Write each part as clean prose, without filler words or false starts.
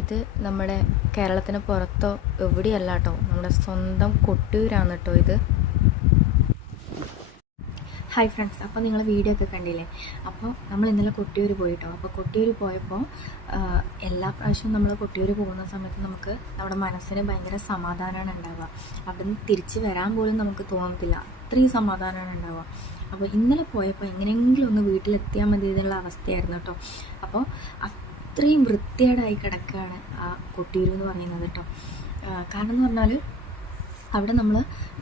ഇത് നമ്മുടെ കേരളത്തിന് പുറത്തോ എവിടെയല്ല കേട്ടോ, നമ്മുടെ സ്വന്തം കൊട്ടിയൂരാണ് കേട്ടോ ഇത്. ഹായ് ഫ്രണ്ട്സ്, അപ്പോൾ നിങ്ങൾ വീഡിയോ ഒക്കെ കണ്ടില്ലേ? അപ്പോൾ നമ്മൾ ഇന്നലെ കൊട്ടിയൂർ പോയിട്ടോ. അപ്പോൾ കൊട്ടിയൂർ പോയപ്പോൾ എല്ലാ പ്രാവശ്യവും നമ്മൾ കൊട്ടിയൂർ പോകുന്ന സമയത്ത് നമുക്ക് നമ്മുടെ മനസ്സിന് ഭയങ്കര സമാധാനമാണ് ഉണ്ടാവുക. അവിടെ നിന്ന് തിരിച്ച് വരാൻ പോലും നമുക്ക് തോന്നത്തില്ല, അത്രയും സമാധാനമാണ് ഉണ്ടാവുക. അപ്പോൾ ഇന്നലെ പോയപ്പോൾ എങ്ങനെയെങ്കിലും ഒന്ന് വീട്ടിലെത്തിയാൽ മതി എന്നുള്ള അവസ്ഥയായിരുന്നു കേട്ടോ. അപ്പോൾ അത്രയും വൃത്തികേടായി കിടക്കുകയാണ് ആ കൊട്ടിയൂർ എന്ന് പറയുന്നത് കേട്ടോ. കാരണം എന്ന് പറഞ്ഞാൽ അവിടെ നമ്മൾ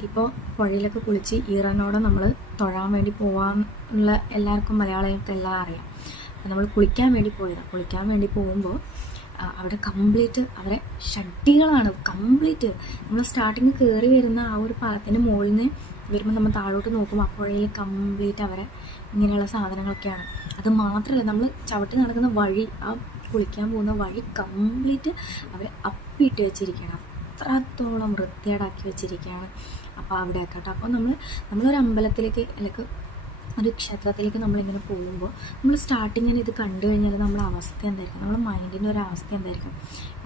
ഇപ്പോൾ പുഴയിലൊക്കെ കുളിച്ച് ഈറനോടെ നമ്മൾ തൊഴാൻ വേണ്ടി പോകാനുള്ള എല്ലാവർക്കും മലയാളികൾക്കെല്ലാം അറിയാം. നമ്മൾ കുളിക്കാൻ വേണ്ടി പോയതാണ്. കുളിക്കാൻ വേണ്ടി പോകുമ്പോൾ അവിടെ കംപ്ലീറ്റ് അവരെ ഷഡ്ഡികളാണ്. കംപ്ലീറ്റ് നമ്മൾ സ്റ്റാർട്ടിങ് കയറി വരുന്ന ആ ഒരു പാലത്തിൻ്റെ മുകളിൽ നിന്ന് വരുമ്പോൾ നമ്മൾ താഴോട്ട് നോക്കുമ്പോൾ ആ പുഴയിൽ കംപ്ലീറ്റ് അവരെ ഇങ്ങനെയുള്ള സാധനങ്ങളൊക്കെയാണ്. അത് മാത്രമല്ല, നമ്മൾ ചവിട്ടി നടക്കുന്ന വഴി, ആ കുളിക്കാൻ പോകുന്ന വഴി കംപ്ലീറ്റ് അവരെ അപ്പിയിട്ട് വെച്ചിരിക്കണം. അത്രത്തോളം വൃത്തികേടാക്കി വെച്ചിരിക്കുകയാണ്. അപ്പോൾ അവിടെയൊക്കെ കേട്ടോ. അപ്പോൾ നമ്മളൊരു അമ്പലത്തിലേക്ക് അല്ലെങ്കിൽ ഒരു ക്ഷേത്രത്തിലേക്ക് നമ്മളിങ്ങനെ പോകുമ്പോൾ നമ്മൾ സ്റ്റാർട്ടിങ്ങിന് ഇത് കണ്ടു കഴിഞ്ഞാൽ നമ്മുടെ അവസ്ഥ എന്തായിരിക്കും, നമ്മുടെ മൈൻഡിൻ്റെ ഒരു അവസ്ഥ എന്തായിരിക്കും?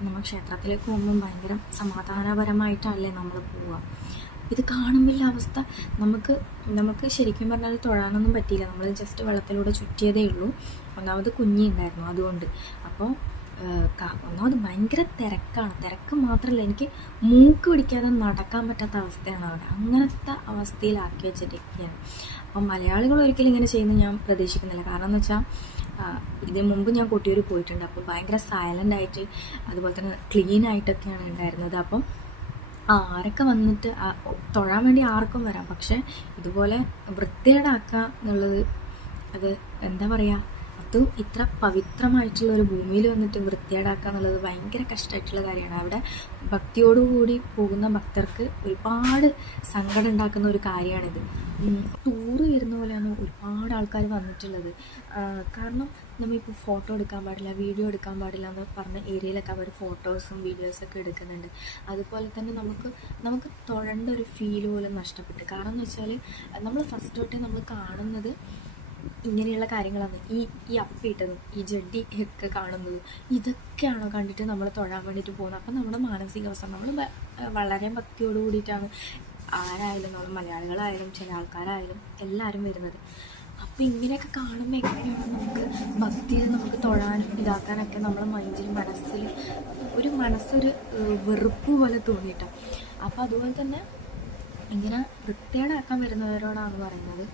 നമ്മൾ ക്ഷേത്രത്തിലേക്ക് പോകുമ്പോൾ ഭയങ്കര സമാധാനപരമായിട്ടല്ലേ നമ്മൾ പോവുക. ഇത് കാണുമ്പോൾ അവസ്ഥ നമുക്ക് ശരിക്കും പറഞ്ഞാൽ തൊഴാനൊന്നും പറ്റിയില്ല. നമ്മൾ ജസ്റ്റ് വെള്ളത്തിലൂടെ ചുറ്റിയതേ ഉള്ളൂ. ഒന്നാമത് കുഞ്ഞി ഉണ്ടായിരുന്നു, അതുകൊണ്ട്. അപ്പോൾ ഒന്നാമത് ഭയങ്കര തിരക്കാണ്. തിരക്ക് മാത്രമല്ല, എനിക്ക് മൂക്ക് പിടിക്കാതെ നടക്കാൻ പറ്റാത്ത അവസ്ഥയാണ് അവിടെ. അങ്ങനത്തെ അവസ്ഥയിലാക്കി വെച്ചിരിക്കുകയാണ്. അപ്പം മലയാളികൾ ഒരിക്കലും ഇങ്ങനെ ചെയ്യുന്നത് ഞാൻ പ്രതീക്ഷിക്കുന്നില്ല. കാരണം എന്ന് വെച്ചാൽ ഇതിന് മുമ്പ് ഞാൻ കൊട്ടിയൂർ പോയിട്ടുണ്ട്. അപ്പോൾ ഭയങ്കര സൈലൻ്റ് ആയിട്ട്, അതുപോലെ തന്നെ ക്ലീൻ ആയിട്ടൊക്കെയാണ് ഉണ്ടായിരുന്നത്. അപ്പം ആരൊക്കെ വന്നിട്ട് തൊഴാൻ വേണ്ടി ആർക്കും വരാം, പക്ഷേ ഇതുപോലെ വൃത്തികേടാക്കുക എന്നുള്ളത്, അത് എന്താ പറയുക, അതും ഇത്ര പവിത്രമായിട്ടുള്ള ഒരു ഭൂമിയിൽ വന്നിട്ട് വൃത്തികേടാക്കുക എന്നുള്ളത് ഭയങ്കര കഷ്ടമായിട്ടുള്ള കാര്യമാണ്. അവിടെ ഭക്തിയോടുകൂടി പോകുന്ന ഭക്തർക്ക് ഒരുപാട് സങ്കടം ഉണ്ടാക്കുന്ന ഒരു കാര്യമാണിത്. ടൂറ് വരുന്ന പോലെയാണ് ഒരുപാട് ആൾക്കാർ വന്നിട്ടുള്ളത്. കാരണം നമ്മളിപ്പോൾ ഫോട്ടോ എടുക്കാൻ പാടില്ല, വീഡിയോ എടുക്കാൻ പാടില്ല എന്ന് പറഞ്ഞ ഏരിയയിലൊക്കെ അവർ ഫോട്ടോസും വീഡിയോസൊക്കെ എടുക്കുന്നുണ്ട്. അതുപോലെ തന്നെ നമുക്ക് തൊഴേണ്ട ഒരു ഫീല് പോലും നഷ്ടപ്പെട്ടു. കാരണം എന്ന് വെച്ചാൽ നമ്മൾ ഫസ്റ്റ് തൊട്ടേ നമ്മൾ കാണുന്നത് ഇങ്ങനെയുള്ള കാര്യങ്ങളാണ്. ഈ അപ്പിയിട്ടതും ഈ ജഡ്ഡി ഒക്കെ കാണുന്നതും ഇതൊക്കെയാണോ കണ്ടിട്ട് നമ്മൾ തൊഴാൻ വേണ്ടിയിട്ട് പോകുന്നത്? അപ്പം നമ്മുടെ മാനസികാവസ്ഥ, നമ്മൾ വളരെ ഭക്തിയോട് കൂടിയിട്ടാണ് ആരായാലും, നമ്മൾ മലയാളികളായാലും ചില ആൾക്കാരായാലും എല്ലാവരും വരുന്നത്. അപ്പം ഇങ്ങനെയൊക്കെ കാണുമ്പോൾ എങ്ങനെയാണ് നമുക്ക് ഭക്തിയിൽ നമുക്ക് തൊഴാനും ഇതാക്കാനൊക്കെ നമ്മുടെ മൈൻഡിൽ മനസ്സൊരു വെറുപ്പ് പോലെ തോന്നിയിട്ടാണ്. അപ്പോൾ അതുപോലെ തന്നെ ഇങ്ങനെ വൃത്തികേടാക്കാൻ വരുന്നവരോടാണ് പറയുന്നത്,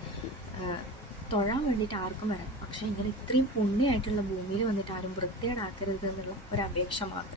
തൊഴാൻ വേണ്ടിയിട്ട് ആർക്കും വരാം, പക്ഷേ ഇങ്ങനെ ഇത്രയും പുണ്യമായിട്ടുള്ള ഭൂമിയിൽ വന്നിട്ട് ആരും വൃത്തികേടാക്കരുത് എന്നുള്ള ഒരു അപേക്ഷ മാത്രം.